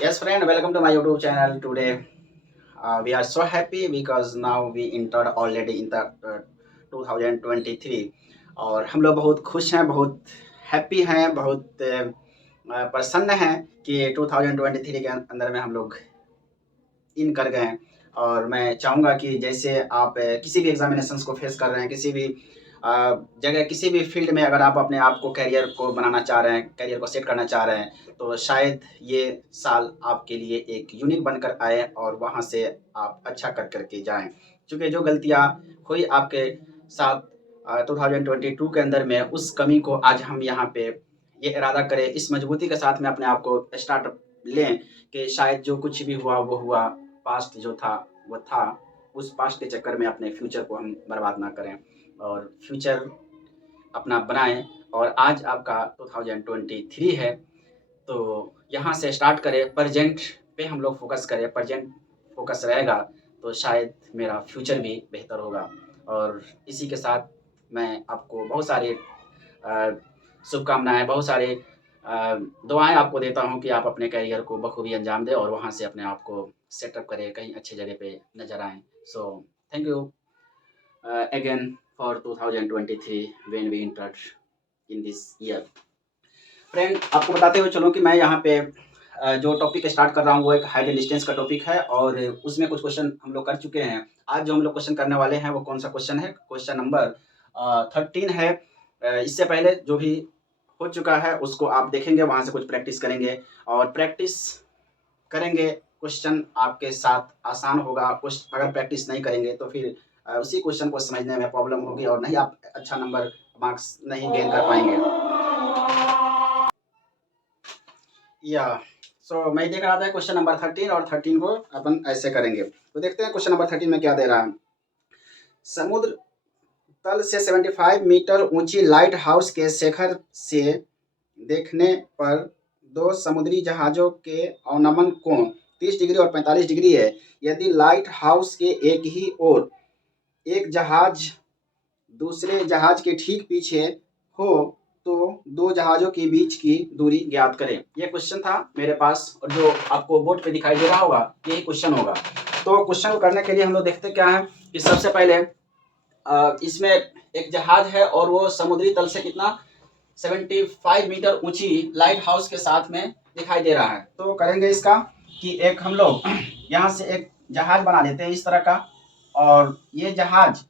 Yes, friend, welcome to my YouTube channel. Today, we are so happy because now we entered already in the 2023 और हम लोग बहुत खुश हैं, बहुत हैप्पी हैं, बहुत प्रसन्न हैं कि 2023 के अंदर में हम लोग इन कर गए हैं। और मैं चाहूँगा कि जैसे आप किसी भी एग्जामिनेशंस को फेस कर रहे हैं, किसी भी जगह, किसी भी फील्ड में अगर आप अपने आप को करियर को बनाना चाह रहे हैं, करियर को सेट करना चाह रहे हैं, तो शायद ये साल आपके लिए एक यूनिक बनकर आए और वहाँ से आप अच्छा कर के जाएँ। क्योंकि जो गलतियाँ हुई आपके साथ 2022 के अंदर में, उस कमी को आज हम यहाँ पे ये इरादा करें, इस मजबूती के साथ में अपने आप को स्टार्ट लें कि शायद जो कुछ भी हुआ वो हुआ, पास्ट जो था वो था, उस पास्ट के चक्कर में अपने फ्यूचर को हम बर्बाद ना करें और फ्यूचर अपना बनाएं। और आज आपका 2023 है, तो यहाँ से स्टार्ट करें, प्रेजेंट पे हम लोग फोकस करें, प्रेजेंट फोकस रहेगा तो शायद मेरा फ्यूचर भी बेहतर होगा। और इसी के साथ मैं आपको बहुत सारे शुभकामनाएं, बहुत सारे दुआएं आपको देता हूं कि आप अपने करियर को बखूबी अंजाम दें और वहां से अपने आप को सेटअप करें, कहीं अच्छी जगह पे नजर आएं। So thank you again for 2023 when we entered in this year. Friend, आपको बताते हुए चलो कि मैं यहाँ पे जो टॉपिक स्टार्ट कर रहा हूँ वो एक हाइट एंड डिस्टेंस का टॉपिक है और उसमें कुछ क्वेश्चन हम लोग कर चुके हैं। आज जो हम लोग क्वेश्चन करने वाले हैं वो कौन सा क्वेश्चन है? क्वेश्चन नंबर 13 है। इससे पहले जो भी हो चुका है उसको आप देखेंगे, वहाँ से कुछ प्रैक्टिस करेंगे और प्रैक्टिस करेंगे। क्वेश्चन आपके साथ आसान होगा। कुछ अगर प्रैक्टिस नहीं करेंगे तो फिर उसी क्वेश्चन को समझने में प्रॉब्लम होगी और नहीं आप अच्छा नंबर, मार्क्स नहीं गेन कर पाएंगे। या मैं देख रहा था क्वेश्चन नंबर 13 और 13 को अपन ऐसे करेंगे। तो देखते हैं क्वेश्चन नंबर 13 में क्या दे रहा है। समुद्र तल से 75 मीटर ऊंची लाइट हाउस के शिखर से देखने पर दो समुद्री जहाज़ों के अवनमन कोण 30 डिग्री और 45 डिग्री है। यदि लाइट हाउस के एक ही ओर एक जहाज दूसरे जहाज के ठीक पीछे हो तो दो जहाज़ों के बीच की दूरी ज्ञात करें। ये क्वेश्चन था मेरे पास और जो आपको बोर्ड पे दिखाई दे रहा होगा यही क्वेश्चन होगा। तो क्वेश्चन को करने के लिए हम लोग देखते क्या है कि सबसे पहले इसमें एक जहाज है और वो समुद्री तल से कितना 75 मीटर ऊंची लाइट हाउस के साथ में दिखाई दे रहा है। तो करेंगे इसका कि एक हम लोग यहाँ से एक जहाज बना लेते हैं इस तरह का, और ये जहाज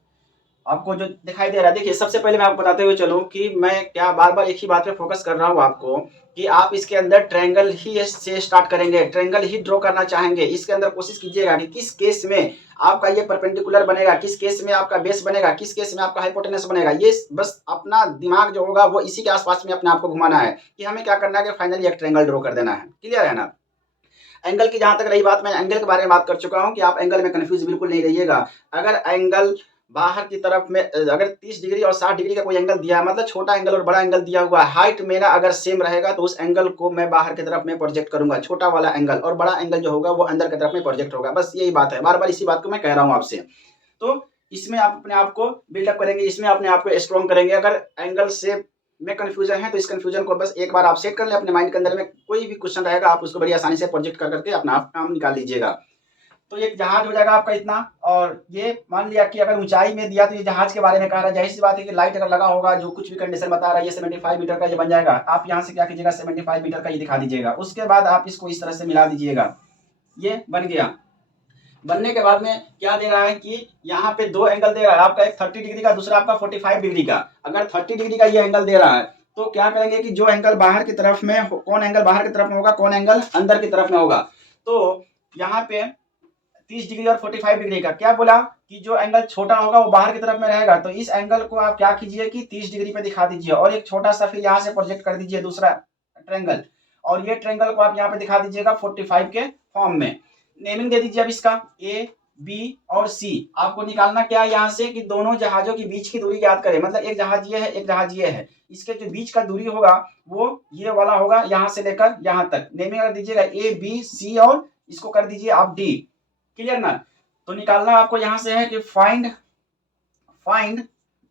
आपको जो दिखाई दे रहा है, देखिए सबसे पहले मैं आपको बताते हुए चलूं कि मैं क्या बार बार एक ही बात पे फोकस कर रहा हूं आपको कि आप इसके अंदर ट्रायंगल ही से स्टार्ट करेंगे, ट्रायंगल ही ड्रॉ करना चाहेंगे। इसके अंदर कोशिश कीजिएगा कि किस केस में आपका ये परपेंडिकुलर बनेगा, किस केस में आपका बेस बनेगा, किस केस में आपका हाइपोटेनस बनेगा। ये बस अपना दिमाग जो होगा वो इसी के आसपास में अपने आप को घुमाना है कि हमें क्या करना है कि फाइनली एक ट्रायंगल ड्रॉ कर देना है। क्लियर है ना? एंगल की जहां तक रही बात, मैं एंगल के बारे में बात कर चुका हूं कि आप एंगल में कंफ्यूज बिल्कुल नहीं रहिएगा। अगर एंगल बाहर की तरफ में अगर 30 डिग्री और 60 डिग्री का कोई एंगल दिया है, मतलब छोटा एंगल और बड़ा एंगल दिया हुआ है, हाइट मेरा अगर सेम रहेगा तो उस एंगल को मैं बाहर की तरफ में प्रोजेक्ट करूंगा, छोटा वाला एंगल, और बड़ा एंगल जो होगा वो अंदर की तरफ में प्रोजेक्ट होगा। बस यही बात है, बार बार इसी बात को मैं कह रहा हूं आपसे। तो इसमें आप अपने आप को बिल्डअप करेंगे, इसमें अपने आप को स्ट्रॉन्ग करेंगे। अगर एंगल से में कंफ्यूजन है तो इस कंफ्यूजन को बस एक बार आप सेट कर ले अपने माइंड के अंदर में। कोई भी क्वेश्चन रहेगा आप उसको बड़ी आसानी से प्रोजेक्ट कर करके अपना आप काम निकाल लीजिएगा। तो एक जहाज हो जाएगा आपका इतना, और ये मान लिया कि अगर ऊंचाई में दिया तो ये जहाज के बारे में कह रहा है, जाहिर सी बात है कि लाइट अगर लगा होगा, जो कुछ भी कंडीशन बता रहा है, ये 75 मीटर का ये बन जाएगा। आप यहाँ से क्या कीजिएगा, 75 मीटर का ये दिखा दीजिएगा। उसके बाद आप इसको इस तरह से मिला दीजिएगा, ये बन गया। बनने के बाद में क्या दे रहा है कि यहाँ पे दो एंगल दे रहा है आपका, एक 30 डिग्री का, दूसरा आपका 45 डिग्री का। अगर 30 डिग्री का ये एंगल दे रहा है तो क्या करेंगे कि जो एंगल बाहर की तरफ में, कौन एंगल बाहर की तरफ में होगा, कौन एंगल अंदर की तरफ में होगा। तो यहाँ पे 30 डिग्री और 45 डिग्री का क्या बोला कि जो एंगल छोटा होगा वो बाहर की तरफ में रहेगा। तो इस एंगल को आप क्या कीजिए कि 30 डिग्री पे दिखा दीजिए और एक छोटा सा फिर यहाँ से प्रोजेक्ट कर दीजिए दूसरा ट्रायंगल, और ये ट्रायंगल को आप यहाँ पे दिखा दीजिएगा 45 के फॉर्म में। नेमिंग दे दीजिए अब इसका ए, बी और सी। आपको निकालना क्या है यहाँ से कि दोनों जहाजों के बीच की दूरी याद करें, मतलब एक जहाज ये है, एक जहाज ये है, इसके जो बीच का दूरी होगा वो ये वाला होगा, यहाँ से लेकर यहाँ तक। नेमिंग कर दीजिएगा ए, बी, सी और इसको कर दीजिए आप डी। क्लियर ना? तो निकालना आपको यहां से है कि फाइंड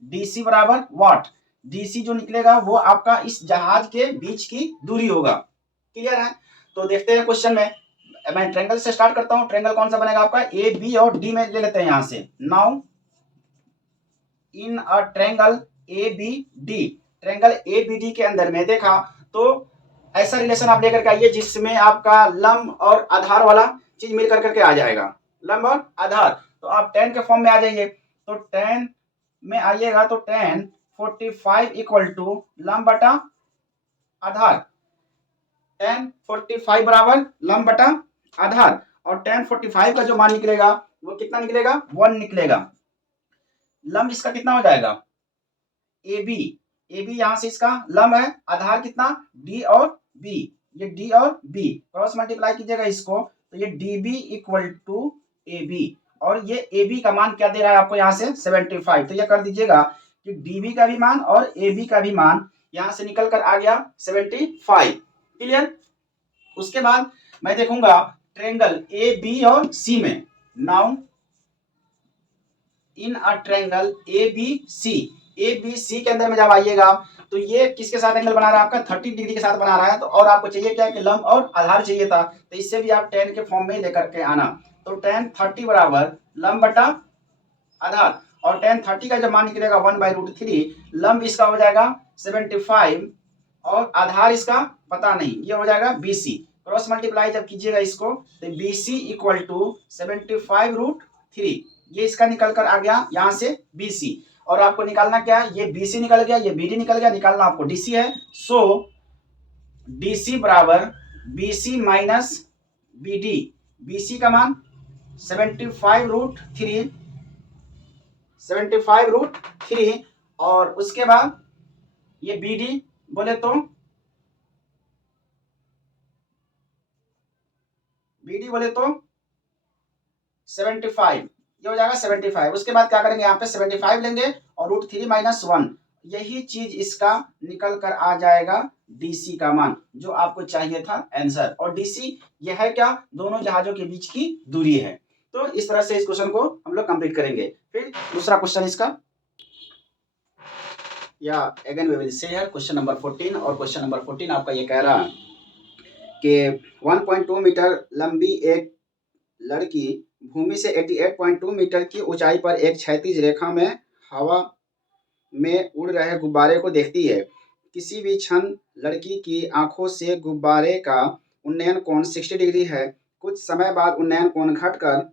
डीसी बराबर व्हाट। डीसी जो निकलेगा वो आपका इस जहाज के बीच की दूरी होगा। क्लियर है? तो देखते हैं क्वेश्चन में मैं ट्रायंगल से स्टार्ट करता हूँ। ट्रायंगल कौन सा बनेगा आपका, ए बी और डी में ले लेते हैं यहाँ से। Now in a triangle A B D, triangle A B D के अंदर में देखा तो ऐसा रिलेशन आप लेकर के आइए जिसमें आपका लंब और आधार वाला चीज मिल करके आ जाएगा, लंब और आधार। तो आप tan के फॉर्म में आ जाइए। तो tan में आइएगा तो tan 45 इक्वल टू लंब बटा आधार, tan 45 बराबर लंब बटा आधार। और tan 45 का जो मान निकलेगा वो कितना निकलेगा, 1 निकलेगा। लंब इसका कितना हो जाएगा, ए बी, ए बी यहाँ से इसका लंब है, आधार कितना डी और बी, ये डी और बी क्रॉस मल्टीप्लाई कीजिएगा इसको तो ये D B equal to A B. और ये ए बी का मान क्या दे रहा है आपको यहाँ से 75। तो ये कर दीजिएगा कि डी बी का भी मान और ए बी का भी मान यहाँ से निकल कर आ गया 75। क्लियर। उसके बाद मैं देखूंगा ट्रायंगल ए बी और सी में। Now in a triangle A B C, A B C के अंदर में जब आइएगा तो ये किसके साथ एंगल बना रहा है आपका 30 डिग्री के साथ बना रहा है। तो और आपको चाहिए क्या कि लंब और आधार चाहिए था, तो इससे भी आप tan के फॉर्म में लेकर के आना। तो tan 30 बराबर लंब बटा आधार, और tan 30 का जब मान निकलेगा 1/√3, लंब इसका हो जाएगा 75 और आधार इसका पता नहीं, ये हो जाएगा BC। क्रॉस मल्टीप्लाई जब कीजिएगा इसको तो BC इक्वल टू 75√3, ये इसका निकल कर आ गया यहाँ से BC। और आपको निकालना क्या है, ये BC निकल गया, ये BD निकल गया, निकालना आपको DC है। सो DC बराबर BC माइनस BD, BC का मान 75√3 और उसके बाद ये BD बोले तो BD बोले तो 75, ये हो जाएगा 75। उसके बाद क्या करेंगे यहाँ पे 75 लेंगे और √3 माइनस 1, यही चीज इसका निकल कर आ जाएगा DC का मान जो आपको चाहिए था आंसर। और DC यह है क्या, दोनों जहाजों के बीच की दूरी है। तो इस तरह से इस क्वेश्चन को हम लोग कंप्लीट करेंगे। फिर दूसरा क्वेश्चन इसका, या again we will say here question number 14। और क्वेश्चन नंबर 14 आपका ये कह रहा है कि 1.2 मीटर लंबी एक लड़की भूमि से 88.2 मीटर की ऊंचाई पर एक क्षैतिज रेखा में हवा में उड़ रहे गुब्बारे को देखती है। किसी भी क्षण लड़की की आंखों से गुब्बारे का उन्नयन कोण 60 डिग्री है। कुछ समय बाद उन्नयन कोण घटकर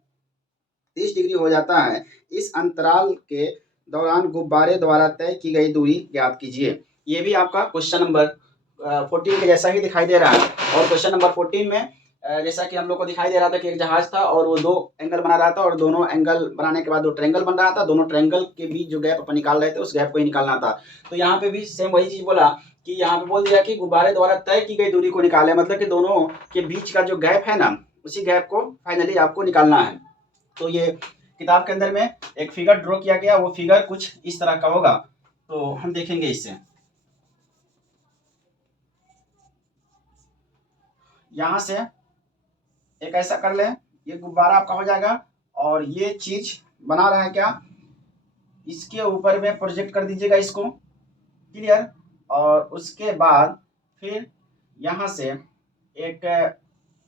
30 डिग्री हो जाता है। इस अंतराल के दौरान गुब्बारे द्वारा तय की गई दूरी ज्ञात कीजिए। ये भी आपका क्वेश्चन नंबर 14 के जैसा ही दिखाई दे रहा है। और क्वेश्चन नंबर 14 में जैसा कि हम लोग को दिखाई दे रहा था कि एक जहाज था और वो 2 एंगल बना रहा था, और दोनों एंगल बनाने के बाद 2 ट्रायंगल बन रहा था। दोनों ट्रायंगल के बीच जो गैप अपन निकाल रहे थे उस गैप को ही निकालना था। तो यहाँ पे भी सेम वही चीज बोला कि यहाँ पे बोल दिया कि गुब्बारे द्वारा तय की गई दूरी को निकाले, मतलब कि दोनों के बीच का जो गैप है ना, उसी गैप को फाइनली आपको निकालना है। तो ये किताब के अंदर में एक फिगर ड्रॉ किया गया, वो फिगर कुछ इस तरह का होगा। तो हम देखेंगे इससे, यहाँ से एक ऐसा कर ले, ये गुब्बारा आपका हो जाएगा और ये चीज बना रहा है क्या, इसके ऊपर में प्रोजेक्ट कर दीजिएगा इसको। क्लियर। और उसके बाद फिर यहाँ से एक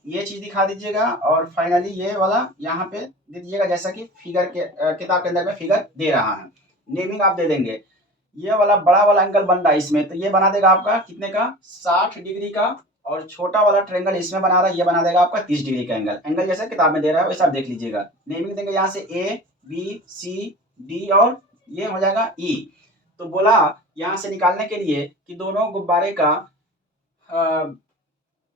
ये चीज दिखा दीजिएगा और फाइनली ये वाला यहाँ पे दे दीजिएगा, जैसा कि फिगर के किताब के अंदर में फिगर दे रहा है। नेमिंग आप दे देंगे। ये वाला बड़ा वाला एंगल बन रहा है इसमें, तो ये बना देगा आपका कितने का, 60 डिग्री का। और छोटा वाला ट्रायंगल इसमें बना रहा है, ये बना देगा आपका 30 डिग्री का एंगल। एंगल जैसे किताब में दे रहा है वैसा आप देख लीजिएगा। नेमिंग देंगे यहाँ से ABCD और ये हो जाएगा E। तो बोला यहाँ से निकालने के लिए कि दोनों गुब्बारे का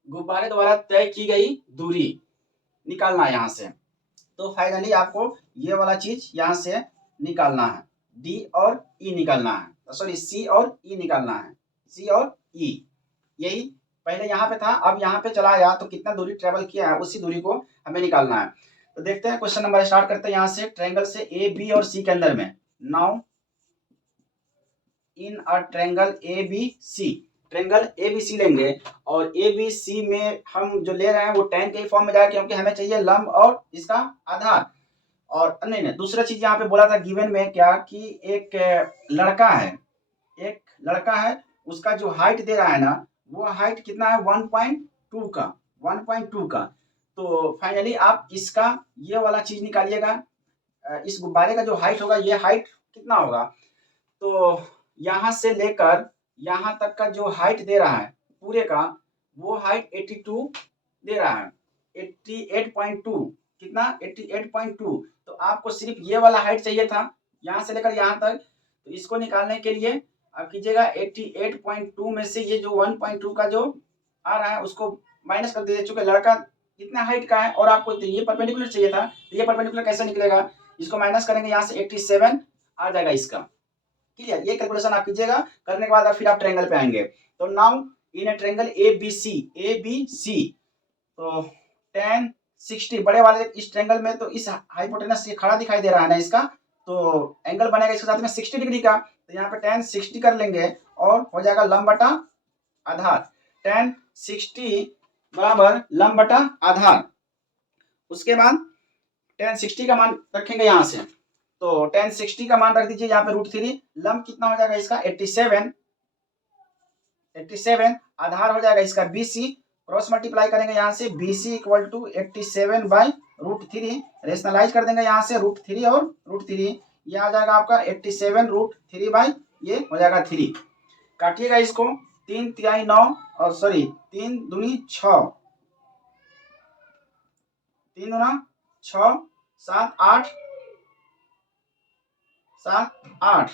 गुब्बारे द्वारा तय की गई दूरी निकालना है यहाँ से। तो फाइनली आपको ये वाला चीज यहाँ से निकालना है, D और E निकालना है, सॉरी C और E निकालना है, C और E। यही पहले यहाँ पे था, अब यहाँ पे चला आया तो कितना दूरी ट्रेवल किया है उसी दूरी को हमें निकालना है। तो देखते हैं क्वेश्चन नंबर स्टार्ट करते हैं यहाँ से। ट्रायंगल से A B और C के अंदर में। Now in a triangle ABC, triangle ABC लेंगे और ABC में हम जो ले रहे हैं वो tan के फॉर्म में जाएगा, क्योंकि हमें चाहिए लंब और इसका आधार। और नहीं, दूसरा चीज यहाँ पे बोला था गिवन में क्या कि एक लड़का है, उसका जो हाइट दे रहा है ना, वो हाइट कितना है 1.2 का। तो फाइनली आप इसका ये वाला चीज निकालिएगा। इस गुब्बारे का जो हाइट होगा, ये हाइट कितना होगा, तो यहाँ से लेकर यहाँ तक का जो हाइट दे रहा है पूरे का, वो हाइट 82 दे रहा है, 88.2। कितना? 88.2। तो आपको सिर्फ ये वाला हाइट चाहिए था यहाँ से लेकर यहाँ तक। तो इसको निकालने के लिए आप कीजिएगा 88.2 में से ये जो 1.2 का जो आ रहा है उसको माइनस कर दीजिए। चूंकि लड़का कितना हाइट का है और आपको ये परपेंडिकुलर चाहिए था, तो ये परपेंडिकुलर कैसे निकलेगा, इसको माइनस करेंगे यहाँ से 87 आ जाएगा इसका। क्लियर? ये कैलकुलेशन आप कीजिएगा। करने के बाद फिर आप ट्रायंगल पे आएंगे। तो now in A triangle ABC तो tan 60 बड़े वाले इस ट्रायंगल में, तो इस हाइपोटेनस से खड़ा दिखाई दे रहा है ना इसका, तो एंगल बनेगा इसके साथ में 60 डिग्री का। तो यहाँ पे tan 60 कर लेंगे और हो जाएगा लंब बटा आधार। tan 60 बराबर लंब बटा आधार। उसके बाद tan 60 का मान रखेंगे यहाँ से, तो tan 60 का मान रख दीजिए यहाँ पे √3। लंब कितना हो जाएगा इसका 87। आधार हो जाएगा इसका BC। क्रॉस मल्टीप्लाई करेंगे यहाँ से, BC equal to 87 by √3। Rationalise कर देंगे यहाँ से √3 और √3, ये आ जाएगा आपका 87 √3 बाई ये हो जाएगा 3। काटिएगा इसको, 3 तिहाई 9 और सॉरी 3 दूनी 6, 3 दूना 6, 7 8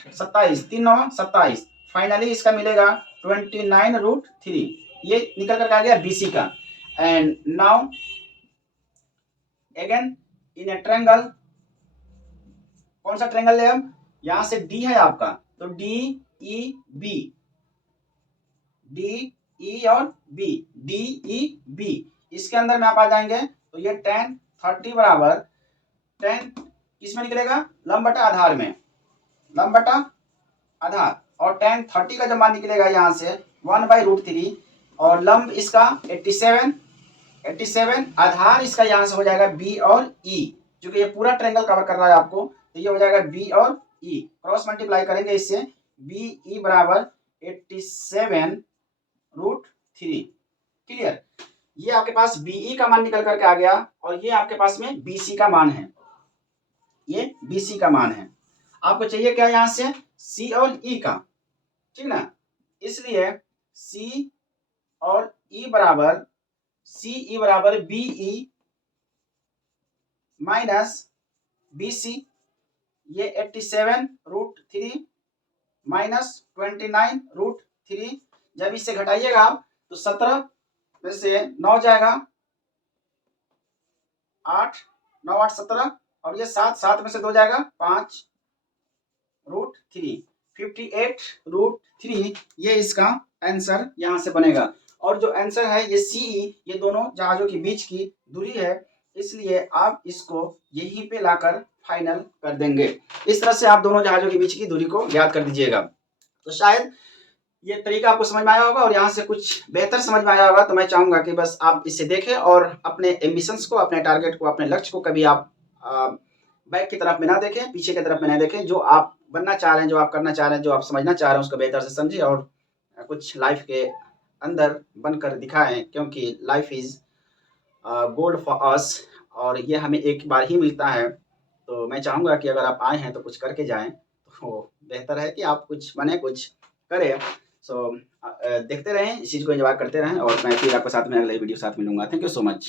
27, 3 9 27। फाइनली इसका मिलेगा 29 √3। ये निकल कर आ गया BC का। And now again in A triangle, कौन सा ट्रायंगल है, हम यहां से D है आपका, तो DEB, DE और B, DEB इसके अंदर में आप आ जाएंगे। तो ये tan 30 बराबर tan किसमें निकलेगा, लंब बटा आधार में, लंब बटा आधार। और tan 30 का जो मान निकलेगा यहाँ से 1 बाई √3 और लंब इसका 87, आधार इसका यहाँ से हो जाएगा B और E, क्योंकि ये पूरा ट्रायंगल कवर कर रहा है आपको, तो ये हो जाएगा B और E। क्रॉस मल्टीप्लाई करेंगे इससे, BE बराबर 87 √3। क्लियर? ये आपके पास BE का मान निकल करके आ गया और ये आपके पास में BC का मान है, ये BC का मान है। आपको चाहिए क्या यहाँ से, C और E का, ठीक ना। इसलिए C और E बराबर CE बराबर BE माइनस BC, ये 87 √3 माइनस 29 √3। जब इससे घटाइएगा आप तो 17 में से 9 जाएगा, 8 9 8 17 और ये 7 में से 2 जाएगा 5 √3, 58 √3। ये इसका आंसर यहाँ से बनेगा। और जो आंसर है ये CE, ये दोनों जहाजों के बीच की दूरी है, इसलिए आप इसको यहीं पे लाकर फाइनल कर देंगे। इस तरह से आप दोनों जहाजों के बीच की दूरी को याद कर दीजिएगा। तो शायद ये तरीका आपको समझ में आया होगा और यहाँ से कुछ बेहतर समझ में आया होगा। तो मैं चाहूँगा कि बस आप इसे देखें और अपने एम्बिशंस को, अपने टारगेट को, अपने लक्ष्य को कभी आप बैक की तरफ में ना देखें, पीछे की तरफ में ना देखें। जो आप बनना चाह रहे हैं, जो आप करना चाह रहे हैं, जो आप समझना चाह रहे हैं, उसको बेहतर से समझें और कुछ लाइफ के अंदर बनकर दिखाएं, क्योंकि life is gold for us और ये हमें एक बार ही मिलता है। तो मैं चाहूँगा कि अगर आप आए हैं तो कुछ करके जाएं, तो बेहतर है कि आप कुछ बने, कुछ करें। सो देखते रहें, इस चीज़ को एंजॉय करते रहें और मैं फिर आपके साथ में अगले वीडियो साथ मिलूंगा। Thank you so much.